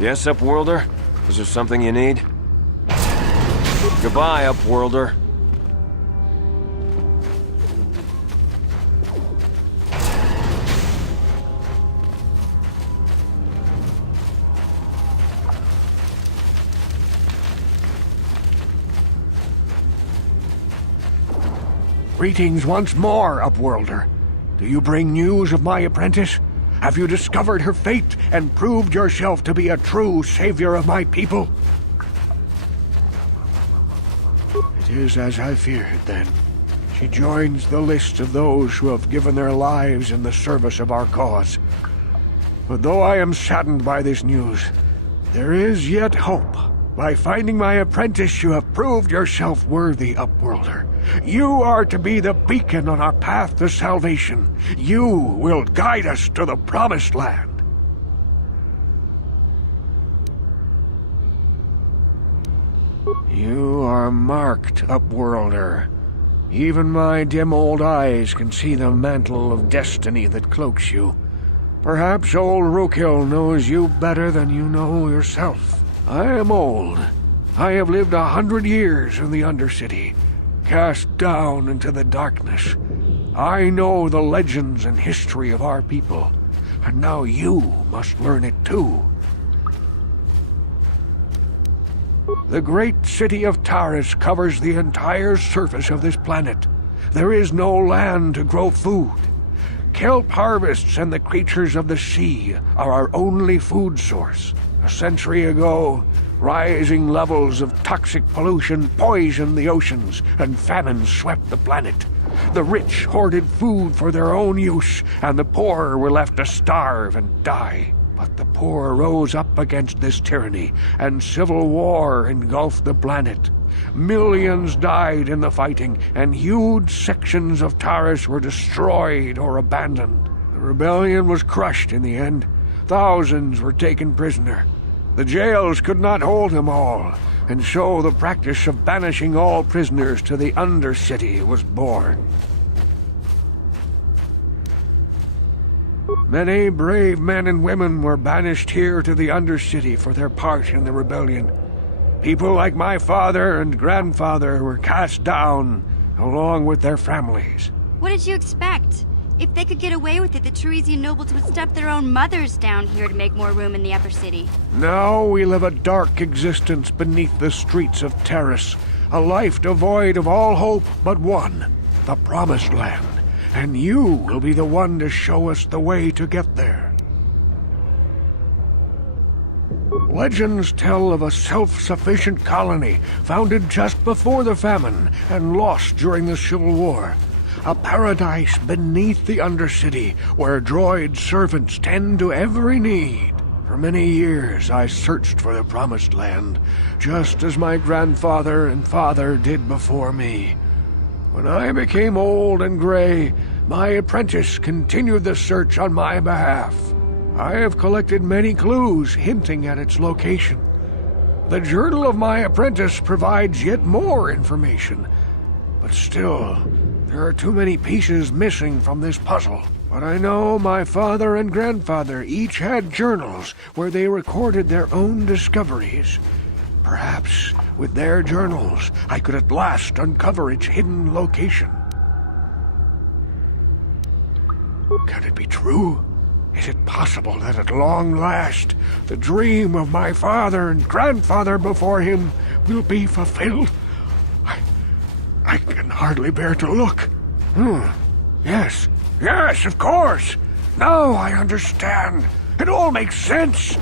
Yes, Upworlder? Is there something you need? Goodbye, Upworlder. Greetings once more, Upworlder. Do you bring news of my apprentice? Have you discovered her fate and proved yourself to be a true savior of my people? It is as I feared, then. She joins the list of those who have given their lives in the service of our cause. But though I am saddened by this news, there is yet hope. By finding my apprentice, you have proved yourself worthy, Upworlder. You are to be the beacon on our path to salvation. You will guide us to the Promised Land. You are marked, Upworlder. Even my dim old eyes can see the mantle of destiny that cloaks you. Perhaps old Rookhill knows you better than you know yourself. I am old. I have lived 100 years in the Undercity, cast down into the darkness. I know the legends and history of our people, and now you must learn it too. The great city of Taris covers the entire surface of this planet. There is no land to grow food. Kelp harvests and the creatures of the sea are our only food source. A century ago, rising levels of toxic pollution poisoned the oceans, and famine swept the planet. The rich hoarded food for their own use, and the poor were left to starve and die. But the poor rose up against this tyranny, and civil war engulfed the planet. Millions died in the fighting, and huge sections of Taris were destroyed or abandoned. The rebellion was crushed in the end. Thousands were taken prisoner. The jails could not hold them all, and so the practice of banishing all prisoners to the Undercity was born. Many brave men and women were banished here to the Undercity for their part in the rebellion. People like my father and grandfather were cast down, along with their families. What did you expect? If they could get away with it, the Teresian nobles would step their own mothers down here to make more room in the upper city. Now we live a dark existence beneath the streets of Taris, a life devoid of all hope but one, the Promised Land. And you will be the one to show us the way to get there. Legends tell of a self-sufficient colony founded just before the famine and lost during the Civil War. A paradise beneath the Undercity where droid servants tend to every need. For many years I searched for the Promised Land, just as my grandfather and father did before me. When I became old and gray, my apprentice continued the search on my behalf. I have collected many clues hinting at its location. The journal of my apprentice provides yet more information, but still, there are too many pieces missing from this puzzle. But I know my father and grandfather each had journals where they recorded their own discoveries. Perhaps, with their journals, I could at last uncover its hidden location. Can it be true? Is it possible that at long last, the dream of my father and grandfather before him will be fulfilled? I can hardly bear to look. Yes, of course. Now I understand. It all makes sense.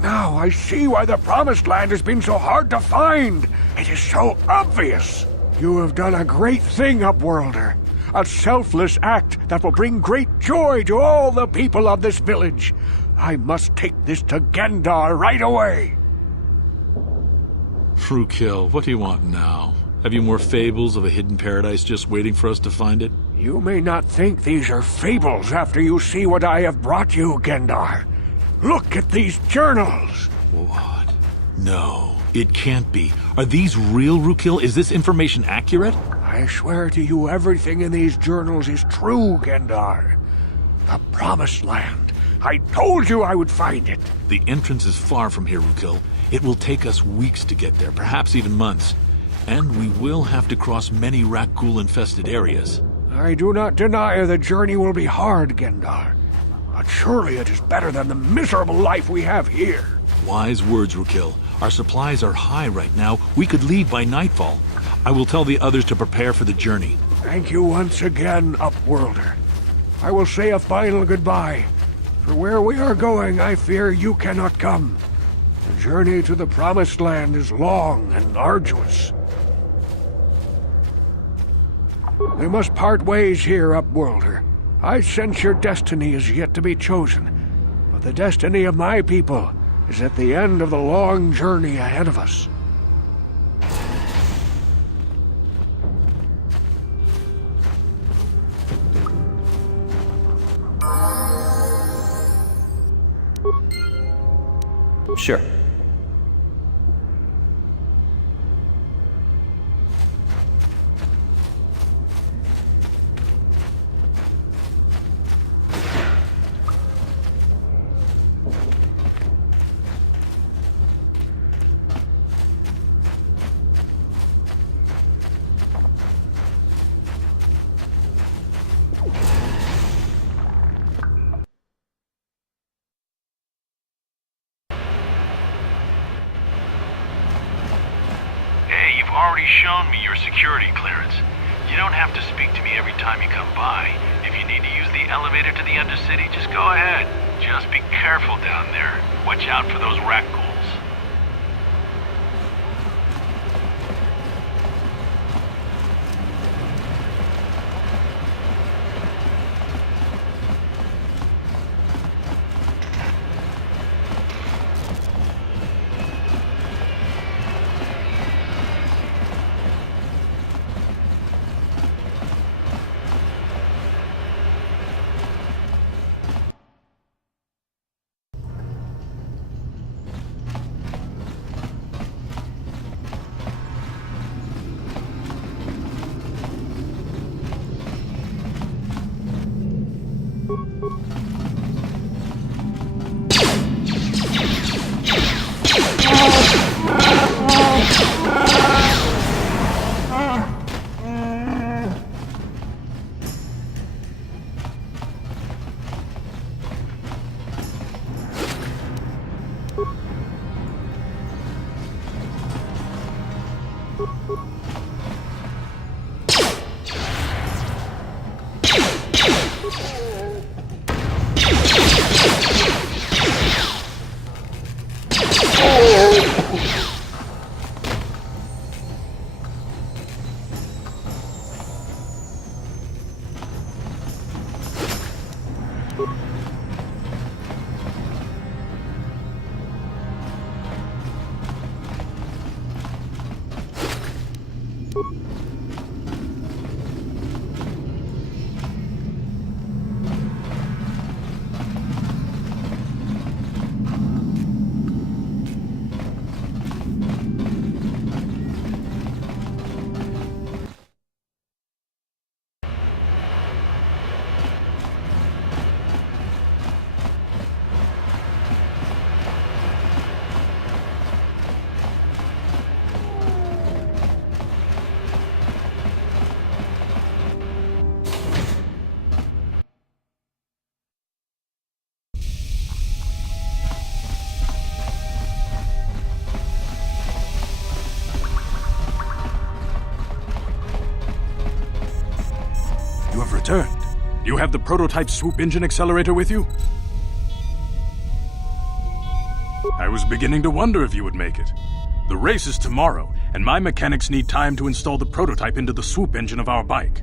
Now I see why the Promised Land has been so hard to find. It is so obvious. You have done a great thing, Upworlder. A selfless act that will bring great joy to all the people of this village. I must take this to Gendar right away. Rookhill, what do you want now? Have you more fables of a hidden paradise just waiting for us to find it? You may not think these are fables after you see what I have brought you, Gendar. Look at these journals! What? No, it can't be. Are these real, Rookhill? Is this information accurate? I swear to you everything in these journals is true, Gendar. The Promised Land, I told you I would find it. The entrance is far from here, Rukil. It will take us weeks to get there, perhaps even months. And we will have to cross many Rakghoul-infested areas. I do not deny the journey will be hard, Gendar. But surely it is better than the miserable life we have here. Wise words, Rukil. Our supplies are high right now. We could leave by nightfall. I will tell the others to prepare for the journey. Thank you once again, Upworlder. I will say a final goodbye. For where we are going, I fear you cannot come. The journey to the Promised Land is long and arduous. We must part ways here, Upworlder. I sense your destiny is yet to be chosen, but the destiny of my people is at the end of the long journey ahead of us. Sure. Hey, you've already shown me your security clearance. You don't have to speak to me every time you come by. If you need to use the elevator to the Undercity, just go ahead. Just be careful down there. Watch out for those Rakghouls. You have returned. You have the prototype Swoop engine accelerator with you? I was beginning to wonder if you would make it. The race is tomorrow, and my mechanics need time to install the prototype into the Swoop engine of our bike.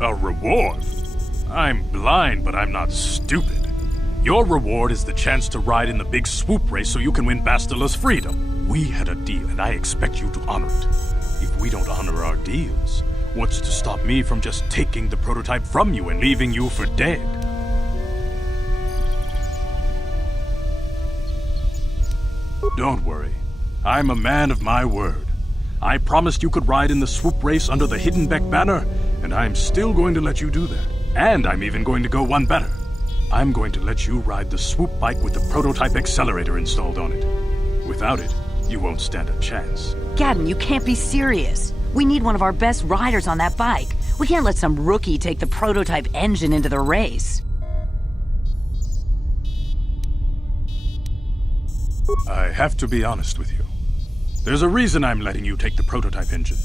A reward? I'm blind, but I'm not stupid. Your reward is the chance to ride in the big Swoop race so you can win Bastila's freedom. We had a deal, and I expect you to honor it. If we don't honor our deals, what's to stop me from just taking the prototype from you and leaving you for dead? Don't worry. I'm a man of my word. I promised you could ride in the Swoop race under the Hidden Beck banner, and I'm still going to let you do that. And I'm even going to go one better. I'm going to let you ride the Swoop bike with the prototype accelerator installed on it. Without it, you won't stand a chance. Gadden, you can't be serious. We need one of our best riders on that bike. We can't let some rookie take the prototype engine into the race. I have to be honest with you. There's a reason I'm letting you take the prototype engine.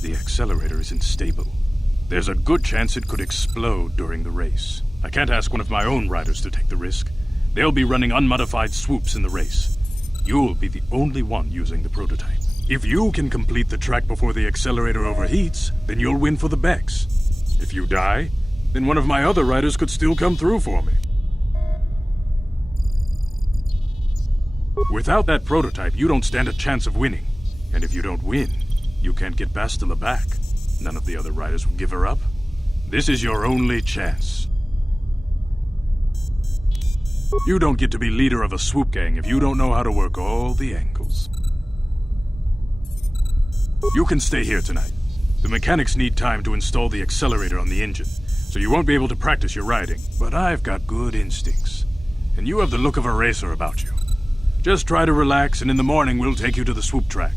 The accelerator isn't stable. There's a good chance it could explode during the race. I can't ask one of my own riders to take the risk. They'll be running unmodified swoops in the race. You'll be the only one using the prototype. If you can complete the track before the accelerator overheats, then you'll win for the Becks. If you die, then one of my other riders could still come through for me. Without that prototype, you don't stand a chance of winning. And if you don't win, you can't get Bastila back. None of the other riders will give her up. This is your only chance. You don't get to be leader of a swoop gang if you don't know how to work all the angles. You can stay here tonight. The mechanics need time to install the accelerator on the engine, so you won't be able to practice your riding. But I've got good instincts, and you have the look of a racer about you. Just try to relax, and in the morning we'll take you to the swoop track.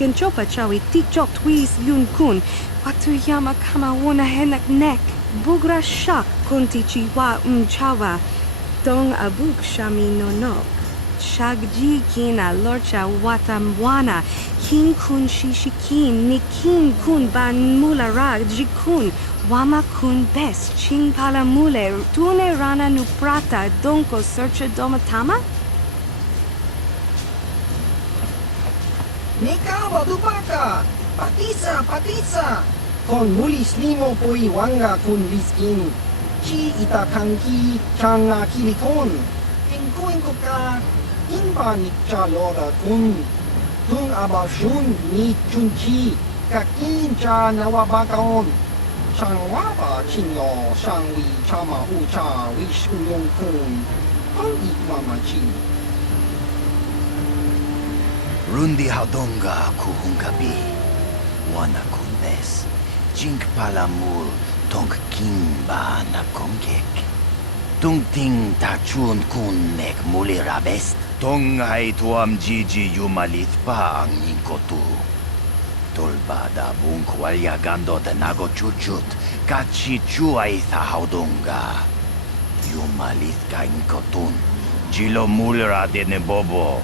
Genchopa chawi tikjok twis yun kun, watuyama kama wona henak nek, bugra shak kunti chiwa chawa, dong abuk shami no nok, shagji kina lorcha watamwana kin kun shishikin nikin kun ban mularag jikun wama kun bes ching pala mule tune rana nuprata donko searcha domatama. Nika badupaka, patisa, kon mulis limo poi wanga kun liskin, chi ita kanki changa kilikon, ingko ka, inba nikcha loda kun, tung abashun ni chunchi, kakin cha nawabakaon, chang waba chinyo, shang wi chama ucha, wish uyong kun, kong ikmamachi. Rundi haudonga kuhungabi, wana kunbes, jink palamul tong kimba na kongek. Tung ting tachun kun nek muli rabest, tong hai tuam jiji yumalit pa ang ningkotu. Tolbada bung kwalya gando de nago chuchut, kachi chuay tha haudonga. Yumalit ka inkotun, jilo mulra de ne bobo.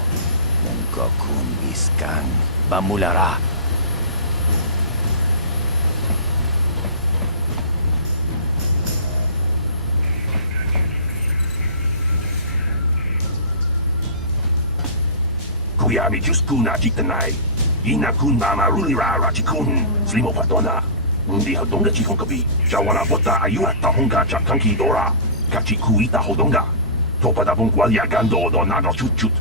Mungko kun biskang bamulara. Kuyami just kuna jitanai. Ina kun mama rulira rachikun. Slimo patona. Mundi hodonga chihonkabi. Jawana bota ayuat tahonga chakanki dora. Kachiku ita hodonga. Topada bungwalia gando do nago chuchut.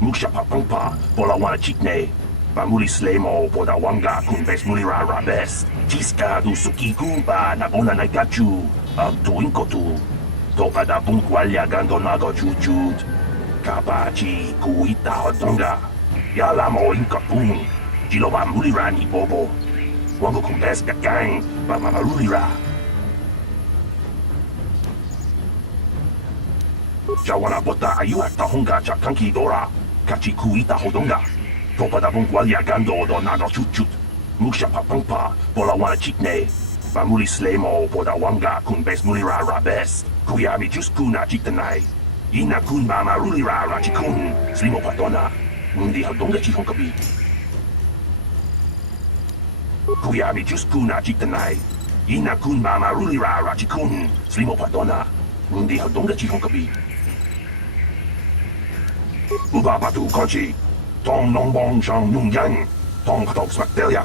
Muksha papangpa, pola wana chikne. Bamuli slemo, poda wanga kun bes mulira rabes. Chiska du suki kumpa na bona na gachu. Abtu inkotu. Topa da bunkwalia gando nago chuchut. Kapachi kuita hodonga. Yalamo inkapun. Jiloba mulira ni bobo. Wango kun bes kakang, ba mama rulira. Jawana bota ayuat tahonga chakanki dora. Kachiku ita hodonga. Topada bungwalia gando do nago chuchut. Muksha papangpa, pola wana chikne. Bamuli slemo, poda wanga kun bes mulira rabes. Kuyami just kuna chitanai. Ina kun mama rulira rachikun. Slimo patona. Mundi hodonga chihonkabi. Kuyami just kuna chitanai. Ina kun mama rulira rachikun. Slimo patona. Mundi hodonga chihonkabi. Ubabatu Kochi, Tong Nongbong Shang Nung Yang, Tong Katok Smaktelia.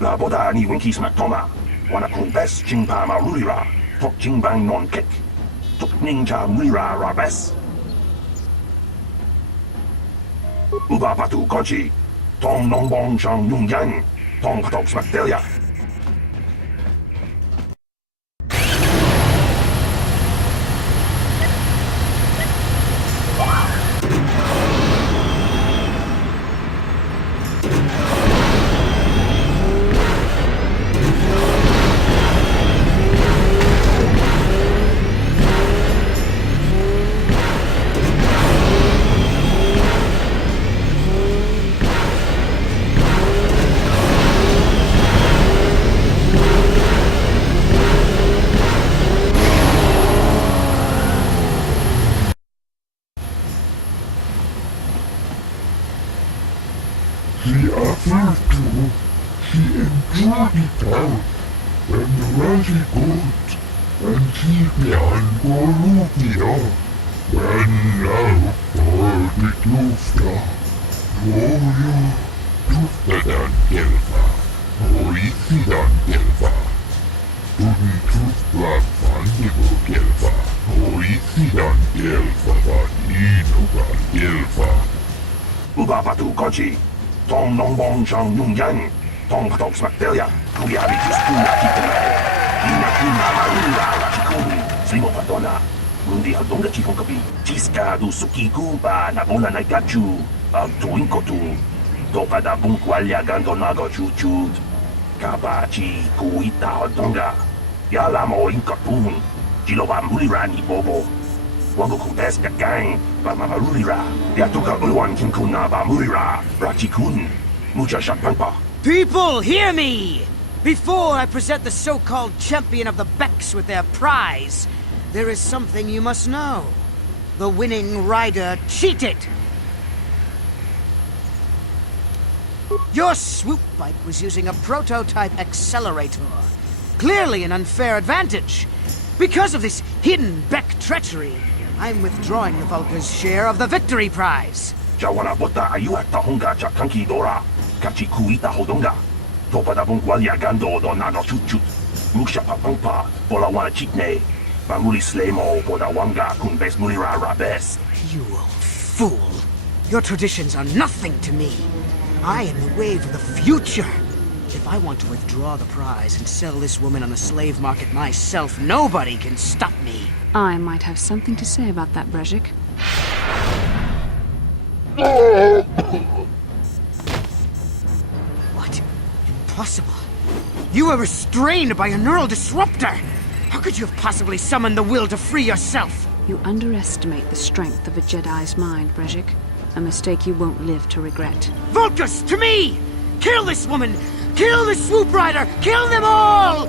La boda ni winki smaktoma. Wana kun bes chingpa marulira. Tok chingbang non kek. Tok ninja mulira rabes. Ubabatu Kochi, Tong Nongbong Shang Nung Yang, Tong Katok Smaktelia. The other two, she enjoyed it out, and very good, and she began Bolivia, and now for the Klufta. Gloria, Kluftadan Gelva, Oisidan Gelva, Tuni Klufta Vandigo Gelva, Oisidan Gelva, Vaninogan Gelva. Ubabatu Koji, Tom Nongbong Chang Nung Yang, Tom Patok Smaktelia, Kuyari Kiskuna Kitanai, Ina Kuna Marula Rachikuni, Slimo Patona, Mundi Hadonga Chikonkapi, Chiska du Suki Kumpa, Nabona Naikachu, Tuinkotu, Topa da Bunkwalya Gandonago Chuchut, Kabachi Kuita Hadonga, Yalamo Inkapun, Jiloba Mulirani Bobo. Wago kumpes gang, ba mamarulira, yatuka ulwan kinkuna ba mulira, rachikun, mucha shakpampa. People, hear me! Before I present the so-called champion of the Becks with their prize, there is something you must know. The winning rider cheated! Your swoop bike was using a prototype accelerator. Clearly an unfair advantage. Because of this hidden Beck treachery, I'm withdrawing the Vulca's share of the victory prize. Jawana bota ayuata honga chakanki dora, kachi kuita hodonga. Topa da bunkwalya gando do nano chuchut. Musha papampa, bola wana chikne. Bamuli slemo boda wanga kunbes mulira rabes. You fool. Your traditions are nothing to me. I am the wave of the future. If I want to withdraw the prize and sell this woman on the slave market myself, nobody can stop me. I might have something to say about that, Brezhik. What? Impossible. You were restrained by a neural disruptor. How could you have possibly summoned the will to free yourself? You underestimate the strength of a Jedi's mind, Brezhik. A mistake you won't live to regret. Vulcus, to me! Kill this woman! Kill the swoop rider! Kill them all!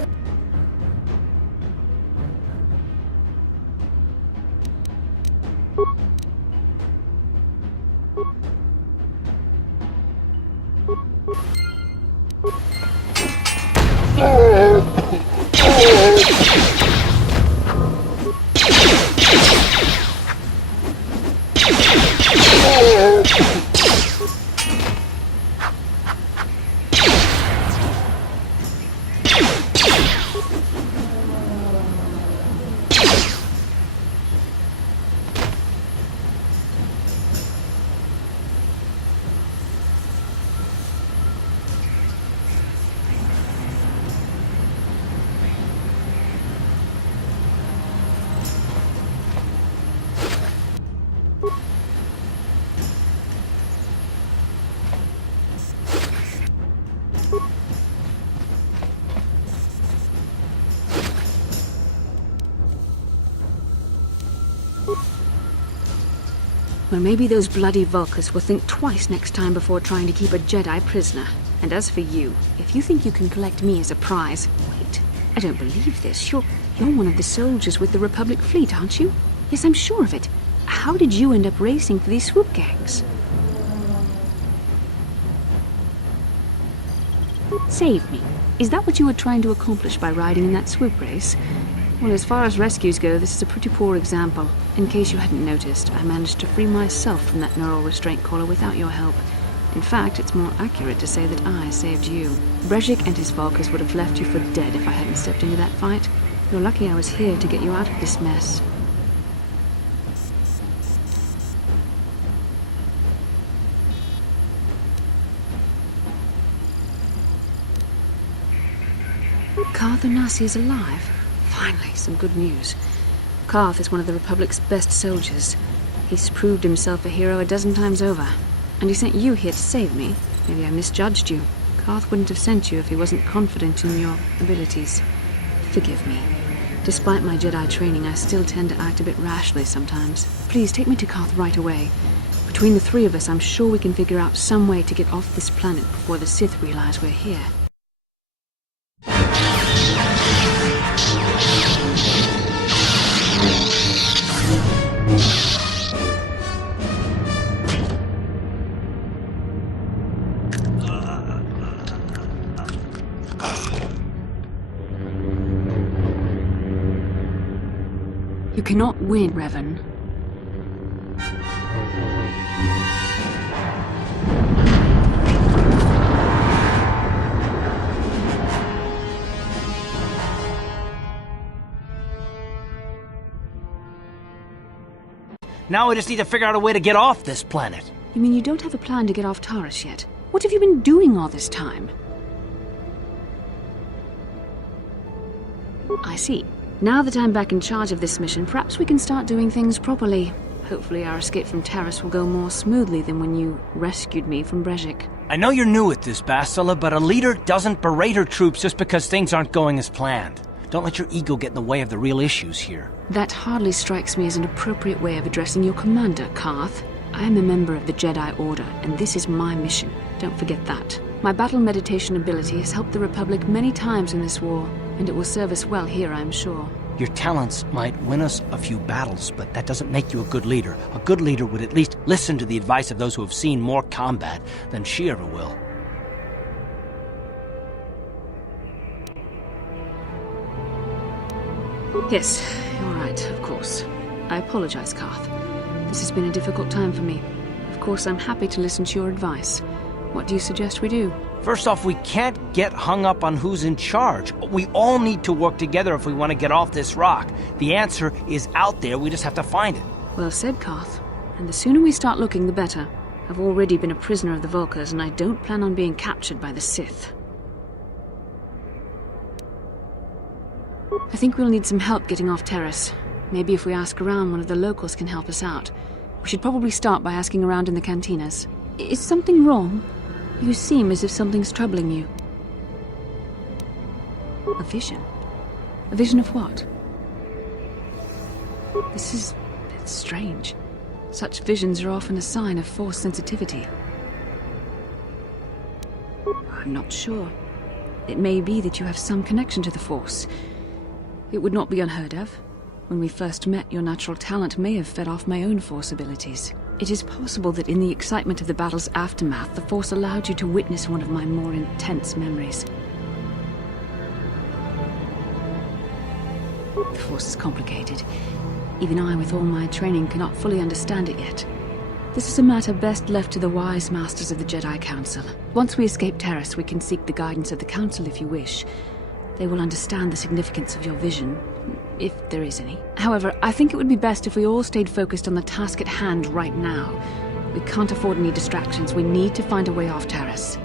Well, maybe those bloody Vulcans will think twice next time before trying to keep a Jedi prisoner. And as for you, if you think you can collect me as a prize... Wait, I don't believe this. You're one of the soldiers with the Republic fleet, aren't you? Yes, I'm sure of it. How did you end up racing for these swoop gangs? Save me. Is that what you were trying to accomplish by riding in that swoop race? Well, as far as rescues go, this is a pretty poor example. In case you hadn't noticed, I managed to free myself from that neural restraint collar without your help. In fact, it's more accurate to say that I saved you. Brezhik and his Vulcans would have left you for dead if I hadn't stepped into that fight. You're lucky I was here to get you out of this mess. Karth Onasi is alive. Finally, some good news. Karth is one of the Republic's best soldiers. He's proved himself a hero a dozen times over. And he sent you here to save me. Maybe I misjudged you. Karth wouldn't have sent you if he wasn't confident in your abilities. Forgive me. Despite my Jedi training, I still tend to act a bit rashly sometimes. Please, take me to Karth right away. Between the three of us, I'm sure we can figure out some way to get off this planet before the Sith realize we're here. cannot win, Revan. Now we just need to figure out a way to get off this planet. You mean you don't have a plan to get off Taurus yet? What have you been doing all this time? I see. Now that I'm back in charge of this mission, perhaps we can start doing things properly. Hopefully our escape from Taurus will go more smoothly than when you rescued me from Brejik. I know you're new at this, Bastila, but a leader doesn't berate her troops just because things aren't going as planned. Don't let your ego get in the way of the real issues here. That hardly strikes me as an appropriate way of addressing your commander, Karth. I am a member of the Jedi Order, and this is my mission. Don't forget that. My battle meditation ability has helped the Republic many times in this war, and it will serve us well here, I'm sure. Your talents might win us a few battles, but that doesn't make you a good leader. A good leader would at least listen to the advice of those who have seen more combat than she ever will. Yes, you're right, of course. I apologize, Karth. This has been a difficult time for me. Of course, I'm happy to listen to your advice. What do you suggest we do? First off, we can't get hung up on who's in charge. We all need to work together if we want to get off this rock. The answer is out there, we just have to find it. Well said, Karth. And the sooner we start looking, the better. I've already been a prisoner of the Vulkars, and I don't plan on being captured by the Sith. I think we'll need some help getting off Taurus. Maybe if we ask around, one of the locals can help us out. We should probably start by asking around in the cantinas. Is something wrong? You seem as if something's troubling you. A vision? A vision of what? It's strange. Such visions are often a sign of Force sensitivity. I'm not sure. It may be that you have some connection to the Force. It would not be unheard of. When we first met, your natural talent may have fed off my own Force abilities. It is possible that in the excitement of the battle's aftermath, the Force allowed you to witness one of my more intense memories. The Force is complicated. Even I, with all my training, cannot fully understand it yet. This is a matter best left to the wise masters of the Jedi Council. Once we escape Taurus, we can seek the guidance of the Council if you wish. They will understand the significance of your vision, if there is any. However, I think it would be best if we all stayed focused on the task at hand right now. We can't afford any distractions. We need to find a way off Taurus.